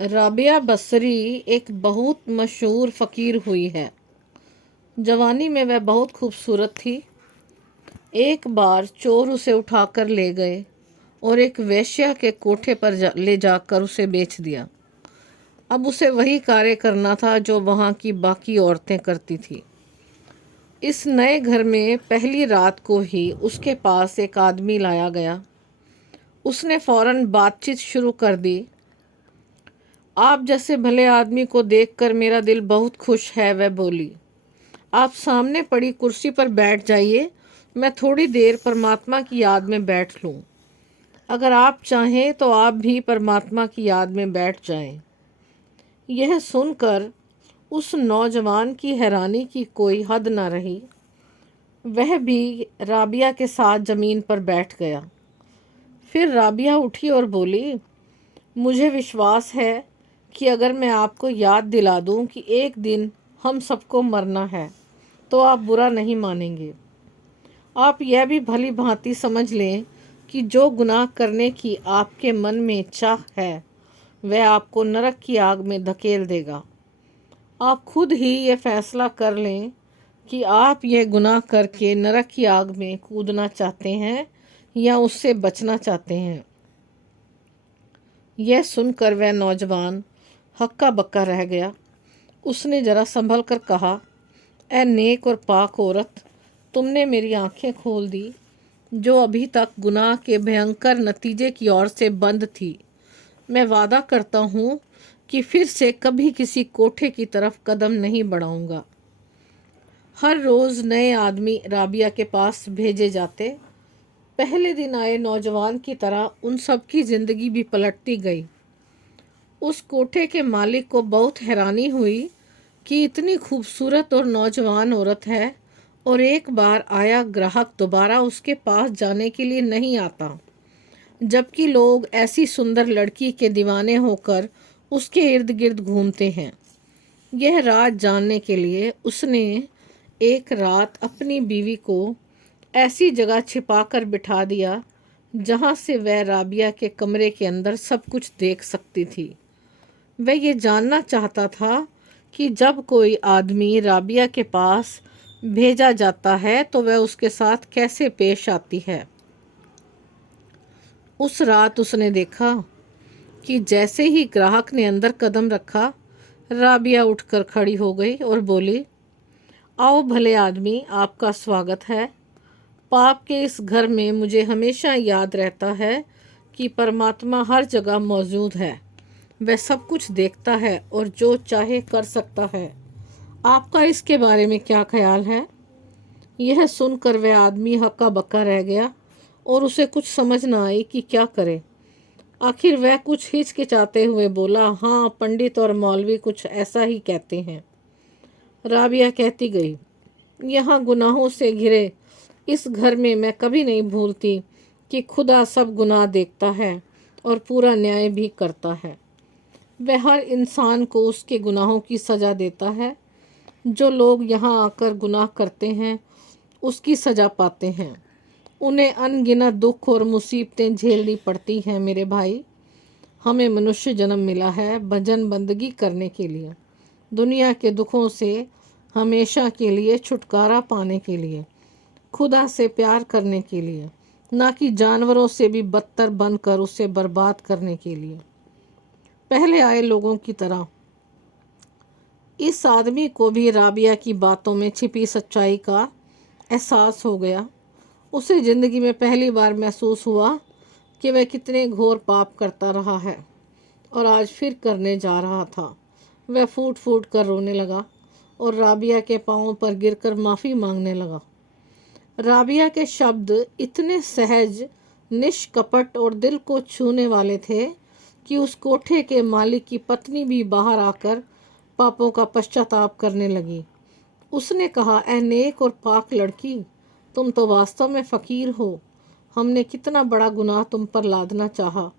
राबिया बसरी एक बहुत मशहूर फ़कीर हुई है। जवानी में वह बहुत खूबसूरत थी। एक बार चोर उसे उठाकर ले गए और एक वेश्या के कोठे पर ले जाकर उसे बेच दिया। अब उसे वही कार्य करना था जो वहाँ की बाकी औरतें करती थी। इस नए घर में पहली रात को ही उसके पास एक आदमी लाया गया। उसने फौरन बातचीत शुरू कर दी। आप जैसे भले आदमी को देखकर मेरा दिल बहुत खुश है, वह बोली। आप सामने पड़ी कुर्सी पर बैठ जाइए, मैं थोड़ी देर परमात्मा की याद में बैठ लूं। अगर आप चाहें तो आप भी परमात्मा की याद में बैठ जाएं। यह सुनकर उस नौजवान की हैरानी की कोई हद न रही। वह भी राबिया के साथ ज़मीन पर बैठ गया। फिर राबिया उठी और बोली, मुझे विश्वास है कि अगर मैं आपको याद दिला दूं कि एक दिन हम सबको मरना है तो आप बुरा नहीं मानेंगे। आप यह भी भली भांति समझ लें कि जो गुनाह करने की आपके मन में चाह है वह आपको नरक की आग में धकेल देगा। आप खुद ही ये फैसला कर लें कि आप यह गुनाह करके नरक की आग में कूदना चाहते हैं या उससे बचना चाहते हैं। यह सुनकर वह नौजवान हक्का बक्का रह गया। उसने जरा संभल कर कहा, ए नेक और पाक औरत, तुमने मेरी आंखें खोल दी, जो अभी तक गुनाह के भयंकर नतीजे की ओर से बंद थी। मैं वादा करता हूँ कि फिर से कभी किसी कोठे की तरफ कदम नहीं बढ़ाऊंगा। हर रोज़ नए आदमी राबिया के पास भेजे जाते। पहले दिन आए नौजवान की तरह उन सब की ज़िंदगी भी पलटती गई। उस कोठे के मालिक को बहुत हैरानी हुई कि इतनी खूबसूरत और नौजवान औरत है और एक बार आया ग्राहक दोबारा उसके पास जाने के लिए नहीं आता, जबकि लोग ऐसी सुंदर लड़की के दीवाने होकर उसके इर्द गिर्द घूमते हैं। यह राज जानने के लिए उसने एक रात अपनी बीवी को ऐसी जगह छिपा कर बिठा दिया जहाँ से वह राबिया के कमरे के अंदर सब कुछ देख सकती थी। वह ये जानना चाहता था कि जब कोई आदमी राबिया के पास भेजा जाता है तो वह उसके साथ कैसे पेश आती है। उस रात उसने देखा कि जैसे ही ग्राहक ने अंदर कदम रखा, राबिया उठकर खड़ी हो गई और बोली, आओ भले आदमी, आपका स्वागत है। पाप के इस घर में मुझे हमेशा याद रहता है कि परमात्मा हर जगह मौजूद है। वह सब कुछ देखता है और जो चाहे कर सकता है। आपका इसके बारे में क्या ख्याल है? यह सुनकर वह आदमी हक्का बक्का रह गया और उसे कुछ समझ न आई कि क्या करे। आखिर वह कुछ हिचकिचाते हुए बोला, हाँ, पंडित और मौलवी कुछ ऐसा ही कहते हैं। राबिया कहती गई, यहाँ गुनाहों से घिरे इस घर में मैं कभी नहीं भूलती कि खुदा सब गुनाह देखता है और पूरा न्याय भी करता है। वह हर इंसान को उसके गुनाहों की सज़ा देता है। जो लोग यहाँ आकर गुनाह करते हैं उसकी सज़ा पाते हैं। उन्हें अनगिनत दुख और मुसीबतें झेलनी पड़ती हैं। मेरे भाई, हमें मनुष्य जन्म मिला है भजन बंदगी करने के लिए, दुनिया के दुखों से हमेशा के लिए छुटकारा पाने के लिए, खुदा से प्यार करने के लिए, ना कि जानवरों से भी बदतर बनकर उसे बर्बाद करने के लिए। पहले आए लोगों की तरह इस आदमी को भी राबिया की बातों में छिपी सच्चाई का एहसास हो गया। उसे ज़िंदगी में पहली बार महसूस हुआ कि वह कितने घोर पाप करता रहा है और आज फिर करने जा रहा था। वह फूट फूट कर रोने लगा और राबिया के पांवों पर गिरकर माफ़ी मांगने लगा। राबिया के शब्द इतने सहज, निष्कपट और दिल को छूने वाले थे कि उस कोठे के मालिक की पत्नी भी बाहर आकर पापों का पश्चाताप करने लगी। उसने कहा, ए नेक और पाक लड़की, तुम तो वास्तव में फ़कीर हो। हमने कितना बड़ा गुनाह तुम पर लादना चाहा।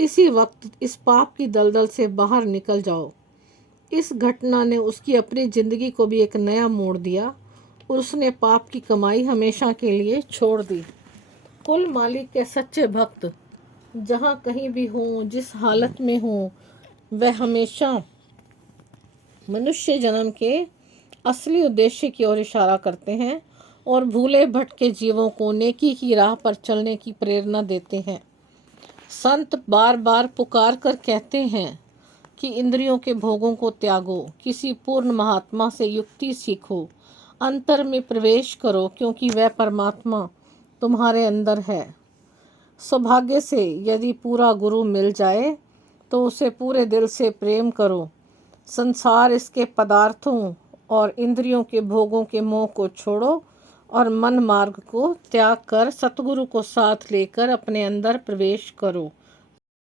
इसी वक्त इस पाप की दलदल से बाहर निकल जाओ। इस घटना ने उसकी अपनी ज़िंदगी को भी एक नया मोड़ दिया और उसने पाप की कमाई हमेशा के लिए छोड़ दी। कुल मालिक के सच्चे भक्त जहाँ कहीं भी हों, जिस हालत में हों, वह हमेशा मनुष्य जन्म के असली उद्देश्य की ओर इशारा करते हैं और भूले भटके जीवों को नेकी की राह पर चलने की प्रेरणा देते हैं। संत बार बार पुकार कर कहते हैं कि इंद्रियों के भोगों को त्यागो, किसी पूर्ण महात्मा से युक्ति सीखो, अंतर में प्रवेश करो, क्योंकि वह परमात्मा तुम्हारे अंदर है। सौभाग्य से यदि पूरा गुरु मिल जाए तो उसे पूरे दिल से प्रेम करो। संसार, इसके पदार्थों और इंद्रियों के भोगों के मोह को छोड़ो और मन मार्ग को त्याग कर सतगुरु को साथ लेकर अपने अंदर प्रवेश करो।